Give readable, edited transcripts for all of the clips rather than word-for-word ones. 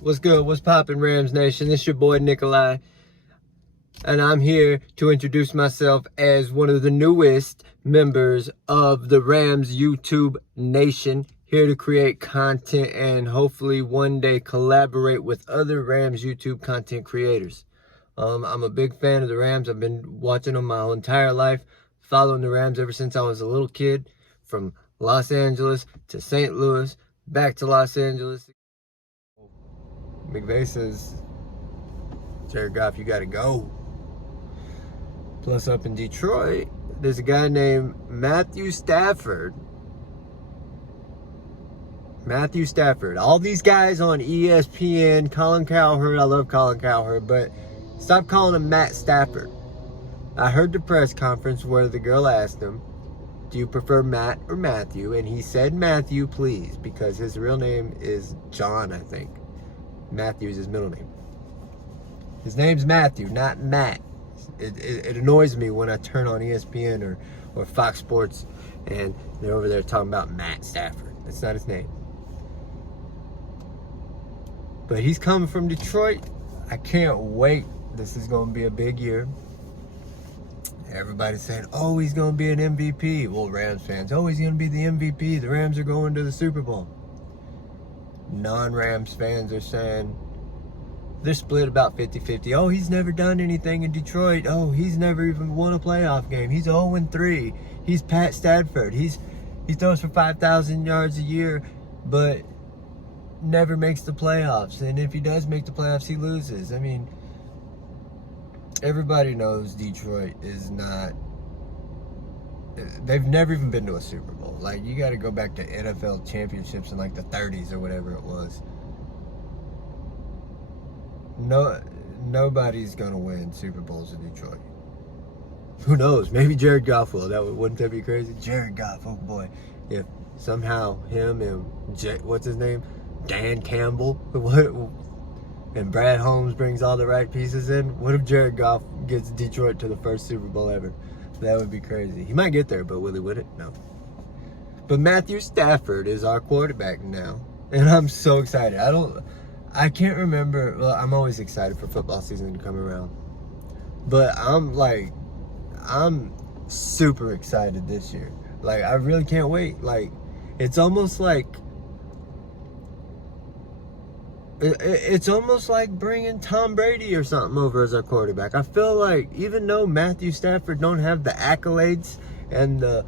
What's good? What's poppin', Rams Nation? This your boy Nikolai, and I'm here to introduce myself as one of the newest members of the Rams YouTube Nation, here to create content and hopefully one day collaborate with other Rams YouTube content creators. I'm a big fan of the Rams. I've been watching them my whole entire life, following the Rams ever since I was a little kid, from Los Angeles to St. Louis, back to Los Angeles. McVay says, Jared Goff, you got to go. Plus, up in Detroit, there's a guy named Mathew Stafford. Mathew Stafford. All these guys on ESPN, Colin Cowherd. I love Colin Cowherd, but stop calling him Matt Stafford. I heard the press conference where the girl asked him, do you prefer Matt or Matthew? And he said Matthew, please, because his real name is John, I think. Matthew is his middle name. His name's Matthew, not Matt. It annoys me when I turn on ESPN or Fox Sports and they're over there talking about Matt Stafford. That's not his name. But he's coming from Detroit. I can't wait. This is going to be a big year. Everybody's saying, oh, he's going to be an MVP. Well, Rams fans, oh, he's going to be the MVP. The Rams are going to the Super Bowl. Non-Rams fans are saying they're split about 50-50. Oh, he's never done anything in Detroit. Oh, he's never even won a playoff game. He's 0-3. He's Pat Stafford. He throws for 5,000 yards a year, but never makes the playoffs. And if he does make the playoffs, he loses. I mean, everybody knows Detroit is not... They've never even been to a Super Bowl. Like, you got to go back to NFL championships in like the 30s or whatever it was. Nobody's gonna win Super Bowls in Detroit. Who knows? Maybe Jared Goff will. Wouldn't that be crazy? Jared Goff, oh boy. If somehow him and what's his name, Dan Campbell, and Brad Holmes brings all the right pieces in. What if Jared Goff gets Detroit to the first Super Bowl ever? That would be crazy. He might get there, but will he win it? No. But Mathew Stafford is our quarterback now, and I'm so excited. I can't remember. Well, I'm always excited for football season to come around, but I'm super excited this year. Like, I really can't wait. Like, it's almost like bringing Tom Brady or something over as our quarterback. I feel like even though Mathew Stafford don't have the accolades and the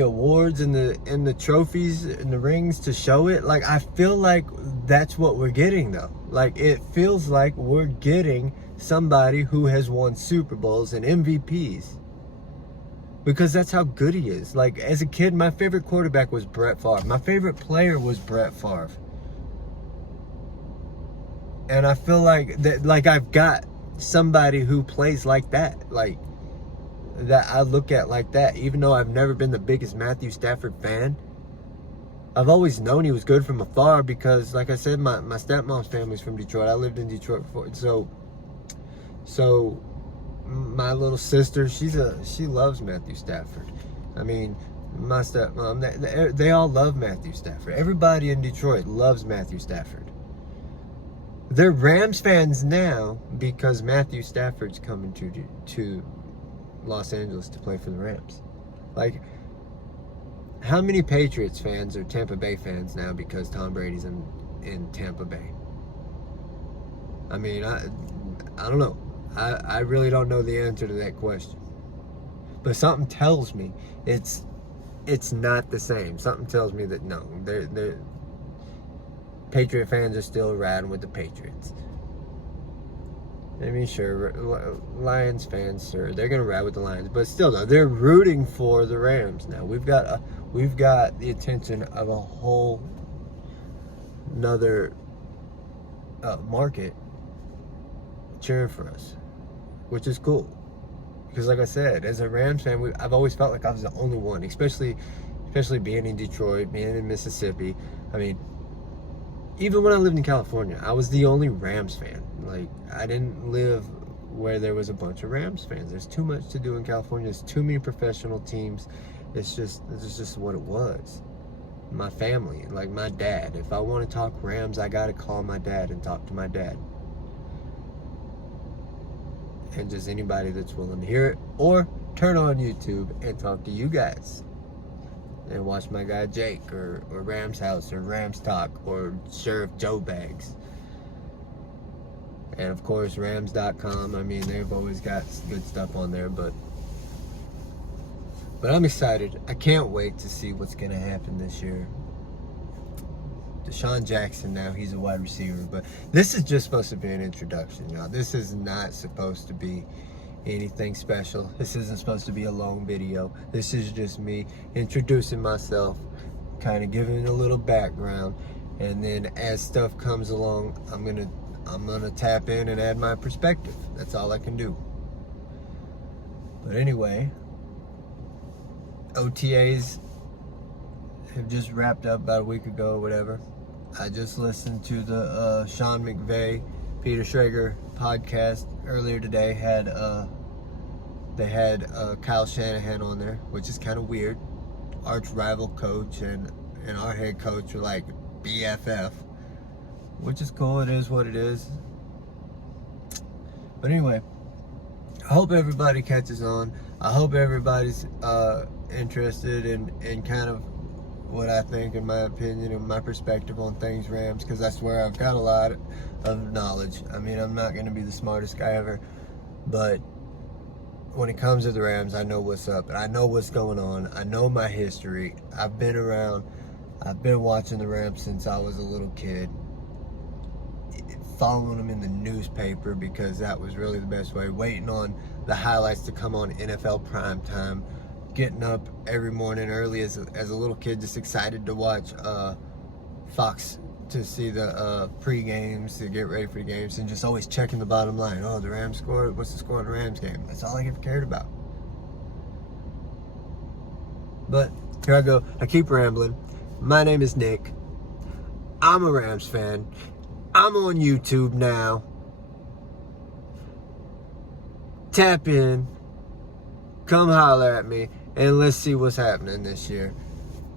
awards and the trophies and the rings to show it, like, I feel like that's what we're getting though. Like, it feels like we're getting somebody who has won Super Bowls and MVPs, because that's how good he is. Like, as a kid, my favorite quarterback was Brett Favre. My favorite player was Brett Favre. And I feel like that, like, I've got somebody who plays like that, like that I look at like that. Even though I've never been the biggest Mathew Stafford fan, I've always known he was good from afar because, like I said, my stepmom's family's from Detroit. I lived in Detroit before, so my little sister, she loves Mathew Stafford. I mean, my stepmom, they all love Mathew Stafford. Everybody in Detroit loves Mathew Stafford. They're Rams fans now because Mathew Stafford's coming to Los Angeles to play for the Rams. Like, how many Patriots fans are Tampa Bay fans now because Tom Brady's in Tampa Bay? I mean, I don't know. I really don't know the answer to that question. But something tells me it's not the same. Something tells me that no, they're Patriot fans are still riding with the Patriots. I mean, sure, Lions fans, sure, they're gonna ride with the Lions, but still, though, they're rooting for the Rams now. We've got the attention of a whole another market cheering for us, which is cool. Because, like I said, as a Rams fan, I've always felt like I was the only one, especially being in Detroit, being in Mississippi. I mean, even when I lived in California, I was the only Rams fan. Like, I didn't live where there was a bunch of Rams fans. There's too much to do in California. There's too many professional teams. It's just what it was. my family, like my dad. If I want to talk Rams, I gotta call my dad and talk to my dad. And just anybody that's willing to hear it, or turn on YouTube and talk to you guys. And watch my guy Jake, or Rams House, or Rams Talk, or Sheriff Joe Bags. And of course, Rams.com. I mean, they've always got good stuff on there, but I'm excited. I can't wait to see what's going to happen this year. Deshaun Jackson, now he's a wide receiver, but this is just supposed to be an introduction, y'all. This is not supposed to be anything special. This isn't supposed to be a long video. This is just me introducing myself, kind of giving a little background, and then as stuff comes along, I'm gonna tap in and add my perspective. That's all I can do. But anyway, OTAs have just wrapped up about a week ago or whatever. I just listened to the Sean McVay, Peter Schrager podcast earlier today. They had Kyle Shanahan on there, which is kind of weird. Arch rival coach and our head coach are like BFF, which is cool. It is what it is. But anyway, I hope everybody catches on. I hope everybody's interested in kind of what I think, in my opinion, and my perspective on things Rams, because I swear I've got a lot of knowledge. I mean, I'm not going to be the smartest guy ever, but when it comes to the Rams, I know what's up, and I know what's going on. I know my history. I've been around. I've been watching the Rams since I was a little kid, following them in the newspaper because that was really the best way, waiting on the highlights to come on NFL primetime, getting up every morning early as a little kid, just excited to watch Fox to see the pre-games, to get ready for the games, and just always checking the bottom line. Oh, the Rams scored. What's the score in the Rams game? That's all I ever cared about. But here I go. I keep rambling. My name is Nick. I'm a Rams fan. I'm on YouTube now. Tap in. Come holler at me. And let's see what's happening this year.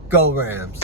Go Rams.